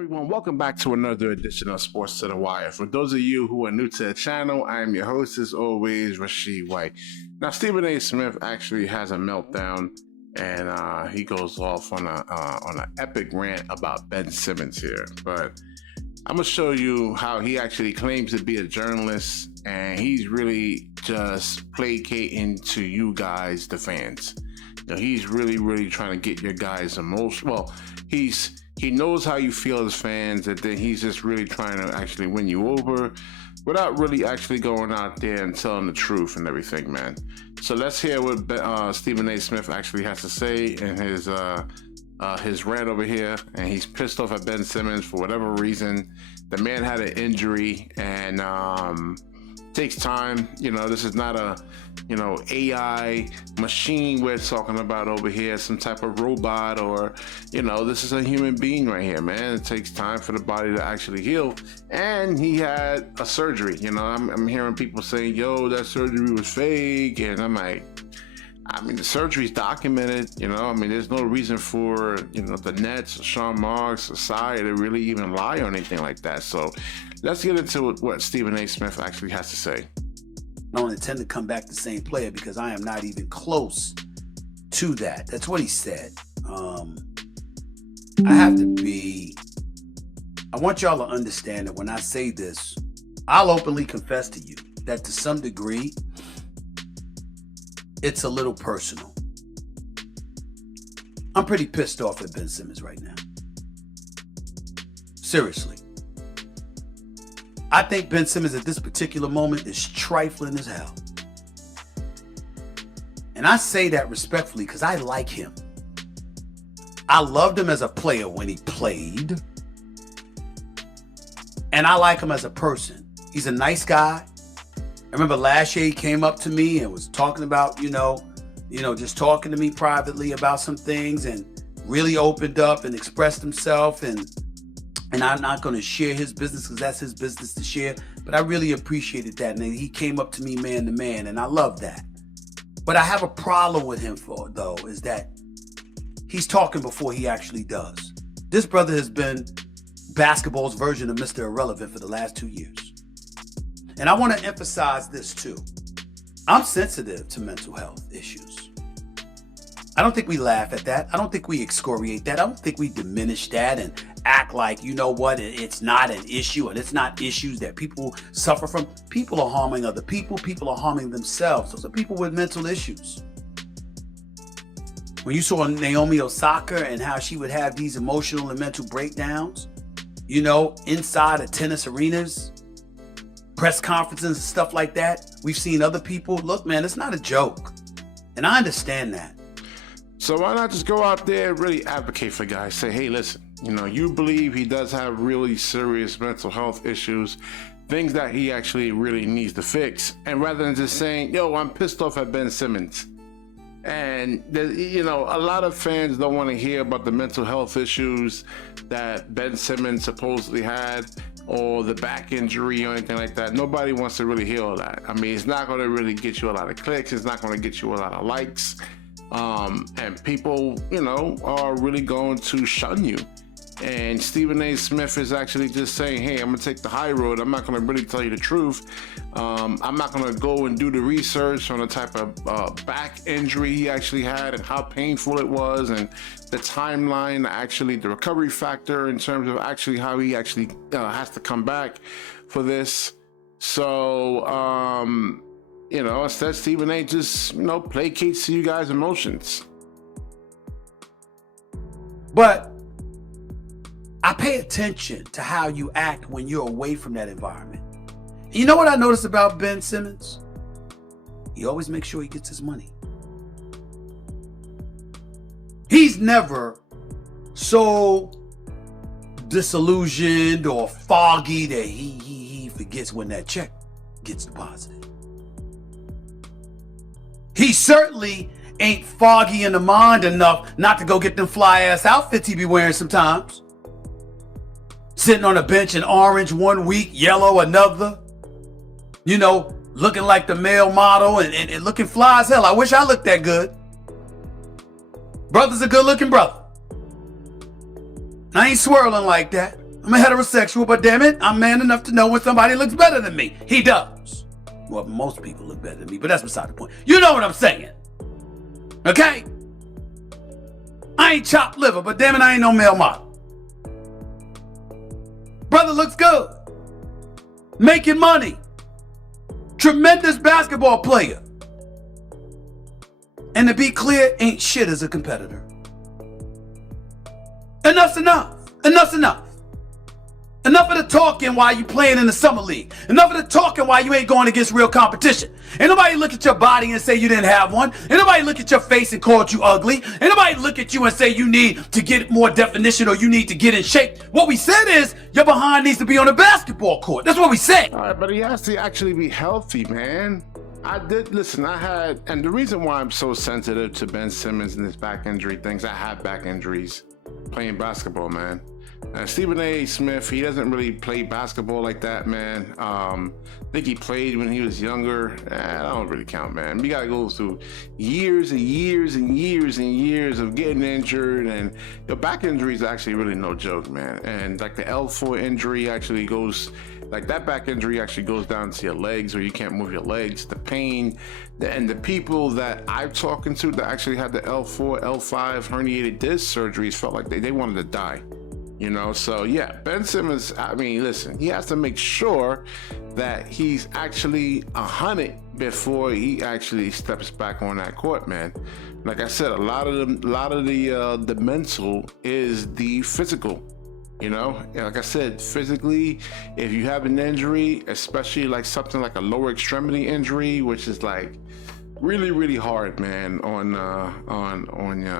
everyone, welcome back to another edition of Sports to the Wire. For those of you who are new to the channel, I am your host as always, Rashid White. Now, Stephen A. Smith actually has a meltdown, and he goes off on an epic rant about Ben Simmons here. But I'm gonna show you how he actually claims to be a journalist, and he's really just placating to you guys, the fans. You know, he's really trying to get your guys emotional. Well, he knows how you feel as fans, and then he's just really trying to actually win you over without really actually going out there and telling the truth and everything, man. So let's hear what Stephen A. Smith actually has to say in his rant over here. And he's pissed off at Ben Simmons for whatever reason. The man had an injury, and takes time. You know, this is not a AI machine we're talking about over here, some type of robot, or this is a human being right here, man. It takes time for the body to actually heal, and he had a surgery. I'm hearing people saying, yo, that surgery was fake, and I'm like, the surgery's documented. There's no reason for the Nets, Sean Marks, society to really even lie or anything like that. So let's get into what Stephen A. Smith actually has to say. I don't intend to come back the same player because I am not even close to that. That's what he said. I want y'all to understand that when I say this, I'll openly confess to you that to some degree, it's a little personal. I'm pretty pissed off at Ben Simmons right now. Seriously. I think Ben Simmons at this particular moment is trifling as hell. And I say that respectfully because I like him. I loved him as a player when he played. And I like him as a person. He's a nice guy. I remember last year he came up to me and was talking about, just talking to me privately about some things, and really opened up and expressed himself. And I'm not going to share his business because that's his business to share. But I really appreciated that. And he came up to me man to man, and I love that. But I have a problem with him is that he's talking before he actually does. This brother has been basketball's version of Mr. Irrelevant for the last 2 years. And I want to emphasize this too. I'm sensitive to mental health issues. I don't think we laugh at that. I don't think we excoriate that. I don't think we diminish that and act like, it's not an issue, and it's not issues that people suffer from. People are harming other people. People are harming themselves. Those are people with mental issues. When you saw Naomi Osaka and how she would have these emotional and mental breakdowns, inside of tennis arenas, press conferences and stuff like that, we've seen other people. Look, man, it's not a joke. And I understand that. So why not just go out there and really advocate for guys? Say, hey, listen, you believe he does have really serious mental health issues, things that he actually really needs to fix. And rather than just saying, yo, I'm pissed off at Ben Simmons. And, a lot of fans don't want to hear about the mental health issues that Ben Simmons supposedly had, or the back injury or anything like that. Nobody wants to really hear all that. It's not going to really get you a lot of clicks. It's not going to get you a lot of likes. And people, are really going to shun you. And Stephen A. Smith is actually just saying, hey, I'm going to take the high road. I'm not going to really tell you the truth. I'm not going to go and do the research on the type of back injury he actually had and how painful it was, and the timeline, actually the recovery factor in terms of actually how he actually has to come back for this. So, instead Stephen A. just, placates to you guys' emotions. But I pay attention to how you act when you're away from that environment. You know what I noticed about Ben Simmons? He always makes sure he gets his money. He's never so disillusioned or foggy that he forgets when that check gets deposited. He certainly ain't foggy in the mind enough not to go get them fly ass outfits he be wearing sometimes. Sitting on a bench in orange one week, yellow another. Looking like the male model and looking fly as hell. I wish I looked that good. Brother's a good looking brother. I ain't swirling like that. I'm a heterosexual, but damn it, I'm man enough to know when somebody looks better than me. He does. Well, most people look better than me, but that's beside the point. You know what I'm saying. Okay? I ain't chopped liver, but damn it, I ain't no male model. Brother looks good. Making money. Tremendous basketball player. And to be clear, ain't shit as a competitor. Enough's enough. Enough's enough. Enough of the talking while you playing in the summer league. Enough of the talking while you ain't going against real competition. Ain't nobody look at your body and say you didn't have one. Ain't nobody look at your face and call you ugly. Ain't nobody look at you and say you need to get more definition or you need to get in shape. What we said is your behind needs to be on the basketball court. That's what we said. All right, but he has to actually be healthy, man. And the reason why I'm so sensitive to Ben Simmons and his back injury things, I have back injuries playing basketball, man. Stephen A. Smith, he doesn't really play basketball like that, man. I think he played when he was younger. I don't really count, man. You gotta go through years and years and years and years of getting injured, and your back injury is actually really no joke, man. And like the L4 injury actually goes, like that back injury actually goes down to your legs, or you can't move your legs. The pain, and the people that I'm talking to that actually had the L4, L5 herniated disc surgeries felt like they wanted to die. You know, so yeah, Ben Simmons, I mean, listen, he has to make sure that he's actually 100 before he actually steps back on that court, man. Like I said, a lot of the mental is the physical. You know, like I said, physically, if you have an injury, especially like something like a lower extremity injury, which is like really, really hard, man, on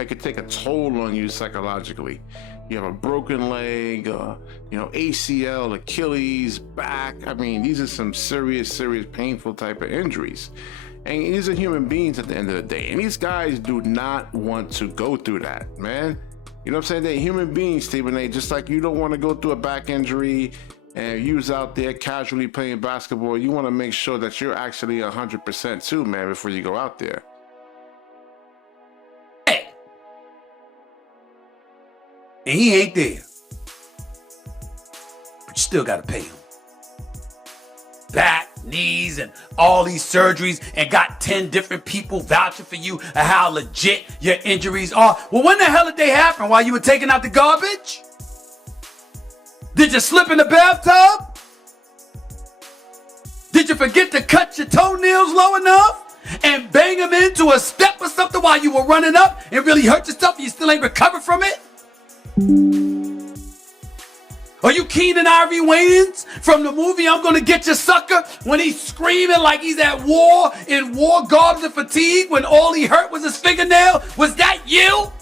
it could take a toll on you psychologically. You have a broken leg, ACL, Achilles, back. I mean, these are some serious, painful type of injuries. And these are human beings at the end of the day. And these guys do not want to go through that, man. You know what I'm saying? They're human beings, Stephen A. Just like you don't want to go through a back injury and you was out there casually playing basketball. You want to make sure that you're actually 100% too, man, before you go out there. And he ain't there. But you still gotta pay him. Back, knees, and all these surgeries, and got 10 different people vouching for you and how legit your injuries are. Well, when the hell did they happen? While you were taking out the garbage? Did you slip in the bathtub? Did you forget to cut your toenails low enough and bang them into a step or something while you were running up and really hurt yourself and you still ain't recovered from it? Are you Keenan Ivory Wayans from the movie I'm Gonna Get You Sucker, when he's screaming like he's at war in war garbs and fatigue when all he hurt was his fingernail? Was that you?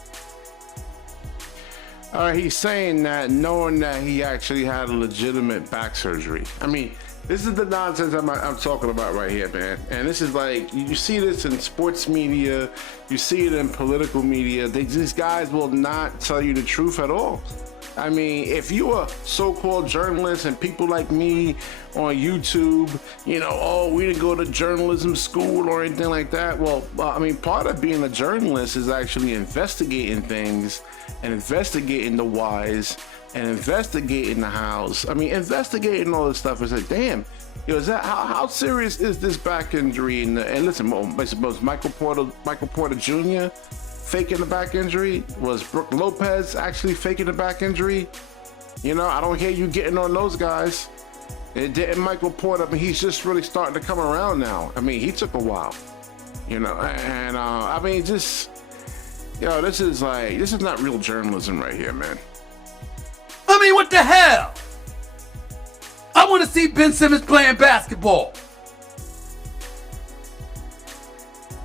He's saying that knowing that he actually had a legitimate back surgery. I mean, this is the nonsense I'm talking about right here, man. And this is like, you see this in sports media, you see it in political media. These guys will not tell you the truth at all. I mean, if you are so-called journalists and people like me on YouTube, we didn't go to journalism school or anything like that. Well, I mean, part of being a journalist is actually investigating things and investigating the whys and investigating the hows. I mean, investigating all this stuff is like, damn, is that how serious is this back injury? And listen, I suppose Michael Porter Jr. faking the back injury? Was Brooke Lopez actually faking the back injury? I don't hear you getting on those guys. It didn't Michael Porter, but he's just really starting to come around now. I mean, he took a while, and I mean, this is not real journalism right here, man. I mean, what the hell? I want to see Ben Simmons playing basketball.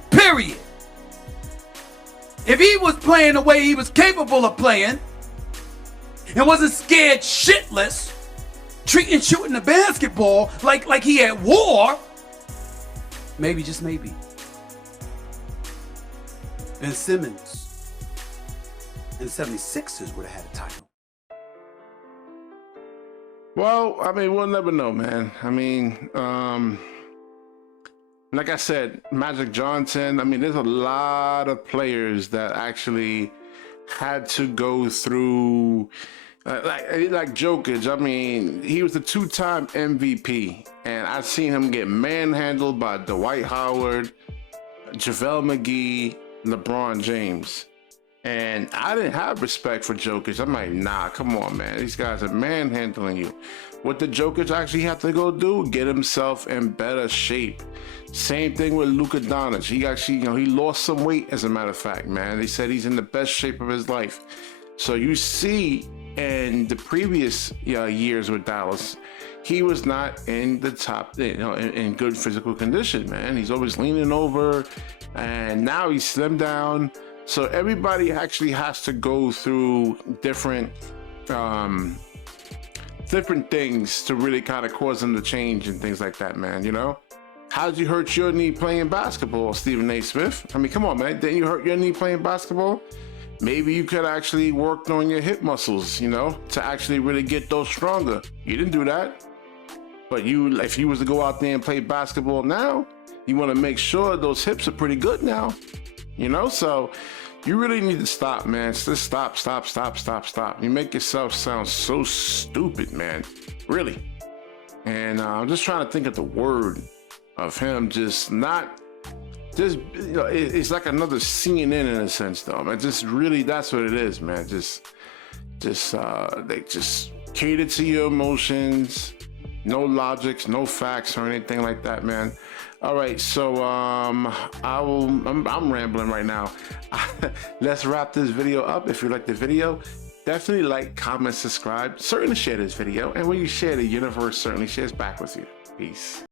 Period. If he was playing the way he was capable of playing and wasn't scared shitless, treating shooting the basketball like he at war, maybe, just maybe, Ben Simmons and the 76ers would have had a title. Well, I mean, we'll never know, man. I mean, like I said, Magic Johnson, I mean, there's a lot of players that actually had to go through Like Jokic, I mean, he was a 2-time MVP, and I've seen him get manhandled by Dwight Howard, JaVale McGee, LeBron James. And I didn't have respect for Jokic. I'm like, nah, come on, man. These guys are manhandling you. What did Jokic actually have to go do? Get himself in better shape. Same thing with Luka Doncic. He actually, he lost some weight, as a matter of fact, man. They said he's in the best shape of his life. So you see, in the previous years with Dallas, he was not in the top, in good physical condition, man. He's always leaning over, and now he's slimmed down. So everybody actually has to go through different things to really kind of cause them to change and things like that, man. How'd you hurt your knee playing basketball, Stephen A. Smith? I mean, come on, man. Didn't you hurt your knee playing basketball? Maybe you could actually work on your hip muscles, to actually really get those stronger. You didn't do that. But if you was to go out there and play basketball now, you want to make sure those hips are pretty good now. So you really need to stop, man. Just stop. You make yourself sound so stupid, man. Really. And I'm just trying to think of the word of him it's like another CNN in a sense, though, man. That's what it is, man. They just cater to your emotions. No logics, no facts or anything like that, man. All right, so I'm rambling right now. Let's wrap this video up. If you like the video, definitely like, comment, subscribe. Certainly share this video. And when you share, the universe certainly shares back with you. Peace.